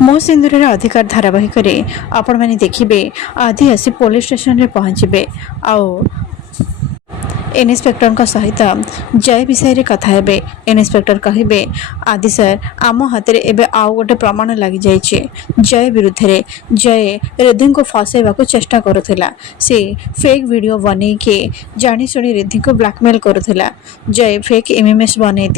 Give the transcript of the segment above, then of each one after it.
मो सिंदूर अधिकार धारावाहिक आपण मैंने देखिए आदि आसी पुलिस स्टेशन रे पहुँचे आउ इन्स्पेक्टर सहित जय विषय कथा हेबे। इन्स्पेक्टर कहिबे आदि सर आम हाथ में एवं आउ गोटे प्रमाण लगी जाइए जय विरुद्ध रे जय रिद्धि को फसैवा चेष्टा करुला से फेक वीडियो बनै के जाशुणी रिद्धि को ब्लैकमेल करुला जय फेक एमएमएस बनै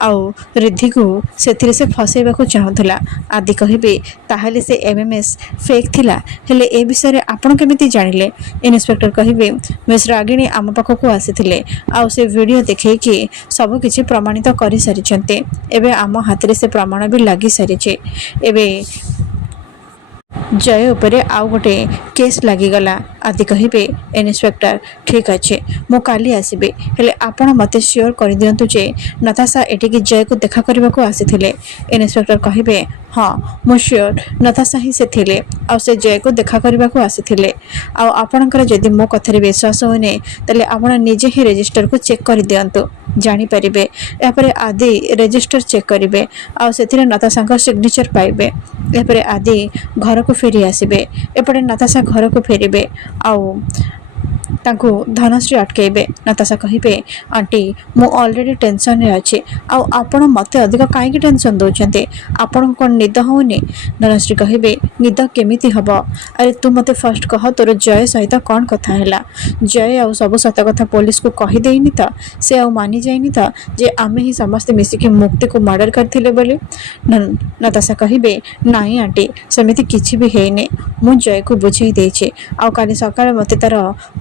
आउ रिद्धि को से फसैवा चाहूला आदि कहिबे ताहले से एमएमएस फेक थिला हेले ए विषय आपण केमिति जानिले। इन्स्पेक्टर कहिबे मिस रागिणी आम पाखक आसीथिले आउ से वीडियो देखैकि सब किछि प्रमाणित करि सारिछन्ते एबे आम हाथ रे से प्रमाण भी लागि सारिछे। एबे जय उपरे आउ गोटे केस लागिगला आदि कहिबे इन्स्पेक्टर ठीक अच्छे मु काली आसबे हेले आपण मते श्योर कर दियंतु जे नताशा एटिकी जय को देखा करबा को आसीथिले। इन्स्पेक्टर कहिबे हाँ मु श्योर नताशा ही से थिले आ से जय को देखा करबा को आसीथिले आ आपणकर जदि मो कथरे विश्वास होने तले आपण निजे ही रजिस्टर को चेक कर दियंतु जानि परिबे यापरे आदि रजिस्टर चेक करिवे आ सेथिरे नताशा का सिग्नेचर पाइबे यापरे आदि घर को फेरी आसबे एपटे नताशा घर को फेरिबे आउ तांको धनश्री अटकेबे। नताशा कहिबे आंटी मु ऑलरेडी टेंशन रे अछि आ आपण मते अधिक काहे टेंशन दोचंते आपण कोन निद होनी। धनश्री कहिबे निद केमिति हबो अरे तू मते फर्स्ट कह तोर जय सहित कोन कथा हैला जय आ सब सत कथा पुलिस को कहि देइनी त से आ मानि जाइनी त जे आमे ही समस्त मिसी के मुक्ति को मर्डर करथिले बोले। नताशा कहिबे नाही आंटी समिति किछि भी हेइने मु जय को बुझाई देछि आ काली सकाळ मते तार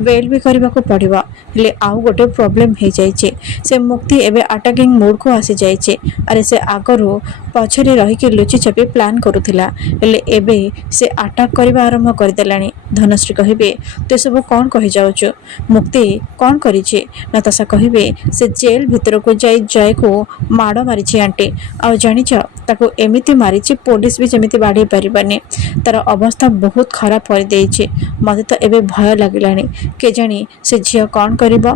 वेल भी करबा को पड़िबा हेले आउ गोटे प्रॉब्लम हे जाइछे से मुक्ति एबे अटैकिंग मोड को आसी जाइछे अरे से आगरु पछरे रही के लुचि छपी प्लान करुथिला हेले एबे से अटैक करबा आरंभ कर देलानी। धनश्री कहिबे तो सब कोन कहि जाउछु मुक्ति कोन करिछे। नताशा कहिबे से जेल भीतर को जाई जय को माड़ मारिछे आंटी आ जानिछ ताको एमिति मारिछे पुलिस भी जेमिति बाढ़ी परिबानी तार अवस्था बहुत खराब कर देइछे मते तो एबे भय लागिलानी के जानी से झिया कौन करिबो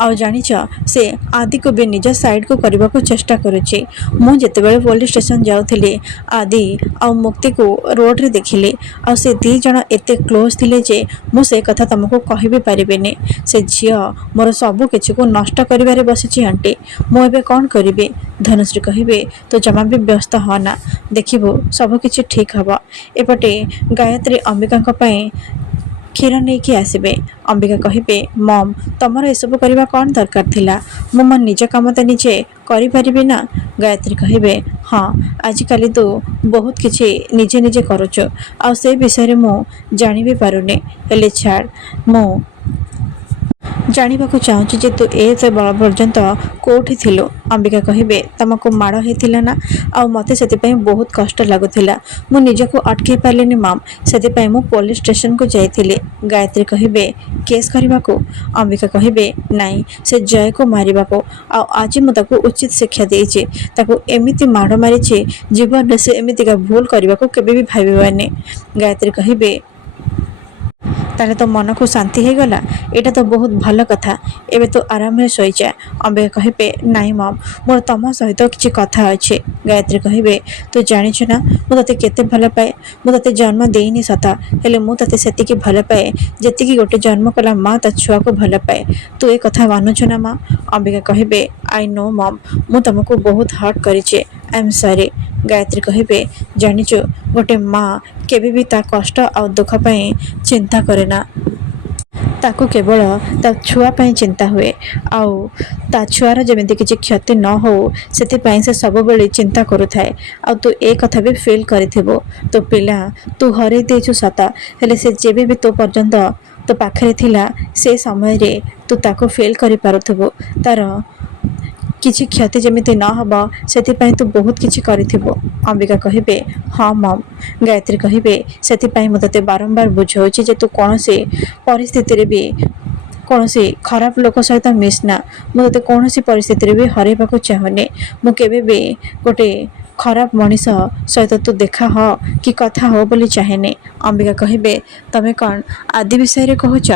आउ जानिछ से आदि को भी निज साइड को करबा को चेष्टा करुछे। मु जेतेबेले पुलिस स्टेशन जाउथिले आदि आउ मुक्ति को रोड रे देखिले आ से दी जण एते क्लोज थिले जे मु से कथा तुमको कहि भी परिबेने से झिया मोर सब किछि को नष्ट करिवारे बसिछि आंटी मु एबे कोन करिबे। धनश्री कहिबे तो जमा भी व्यस्त होना देखिबो सब किछि ठीक हबो एपटे गायत्री अंबिका को पय क्षीर नहीं कि आसबे। अंबिका कहिबे मम तमर एसबू करबा कौन दरकार थिला मु मन निज काम तो निजे करि परिबे ना। गायत्री कहिबे हाँ आजिकल तो बहुत किछि निजे निजे करूछ आ से विषय मु जानि भी पारुने हेले छाड़ मु जानिबाकु चाहूँ जे तू ए बड़ पर्यंत कोठी थिलो। अंबिका कहिबे तुमको माड़ होता ना आ मते से बहुत कष्ट लगुला मु निजको अटके पार्लिनी माम से मु पुलिस स्टेशन को जाइथिले। गायत्री कहिबे केस करबाको। अंबिका कहिबे नाई से जय को मारिबाको आ आज मु ताको उचित शिक्षा देइछे ताको एमिति माड़ मारिछे जीवन से एमितिका भूल करबाको केबे भी भाबिबानी। गायत्री कहिबे ताले तो मन को शांति हो गला एटा तो बहुत भल कथा एबे तो आराम रे सोई जा। अंबिका कहिबे नाई मम मोर तम सहित किछि कथा अछि। गायत्री कहिबे तू जानिछ ना मु तते केते भल पाए मु तते जन्म देइनी सता हेले मु तते सेतिकी भल पाए जेतिकी गोटे जन्म कला माँ ता छुआ को भल पाए तू ए कथा मानुछ ना माँ। अंबिका कहिबे आई नो मम मु तुमको बहुत हर्ट करिछे आई एम सॉरी। गायत्री कहिबे जानिछ गोटे माँ केबे भी ता कष्ट आ दुख पाए चिंता करे ना ताको केवल ता छुआ पाई चिंता हुए आउ ता छुआर जमिति किछि क्षति न हो सेति से सब बेले चिंता करुथाए आ तू ए कथा भी फील करिथिबो तो पिला तू हरे देछु सता हेले से जेबे भी तो पर्यंत तो पाखरे थिला से समय रे तू ताको फील करि पारुथबो तार किछि क्षति जमिति न हबा सेति तू बहुत किछि करिथिबो। अंबिका कहिबे हाँ मम। गायत्री कहिबे सेति मु तते बारंबार बुझाउछि जे तू कोनोसी परिस्थिति रे भी कोनोसी खराब लोक सहित मिसना मु तते कोनोसी परिस्थिति रे भी हरेबाको चाहने मु केबे भी गोटे खराब मनीष सहित तू देखा हो कि कथा हो बोली चाहेने। अंबिका कहिबे तमे कौन आदि विषय रे कहूछ।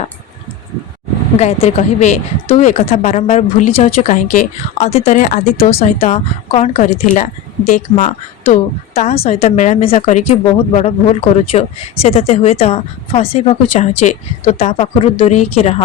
ଗାୟତ୍ରୀ କହିବେ ତୁ ଏକଥା ବାରମ୍ବାର ଭୁଲି ଯାଉଛୁ କାହିଁକି? ଅତୀତରେ ଆଦି ତୋ ସହିତ କ'ଣ କରିଥିଲା? ଦେଖ ମା, ତୁ ତା ସହିତ ମିଳାମିଶା କରିକି ବହୁତ ବଡ଼ ଭୁଲ କରୁଛୁ। ସେ ତତେ ହୁଏତ ଫସେଇବାକୁ ଚାହୁଁଛି। ତୁ ତା ପାଖରୁ ଦୂରେଇକି ରହ।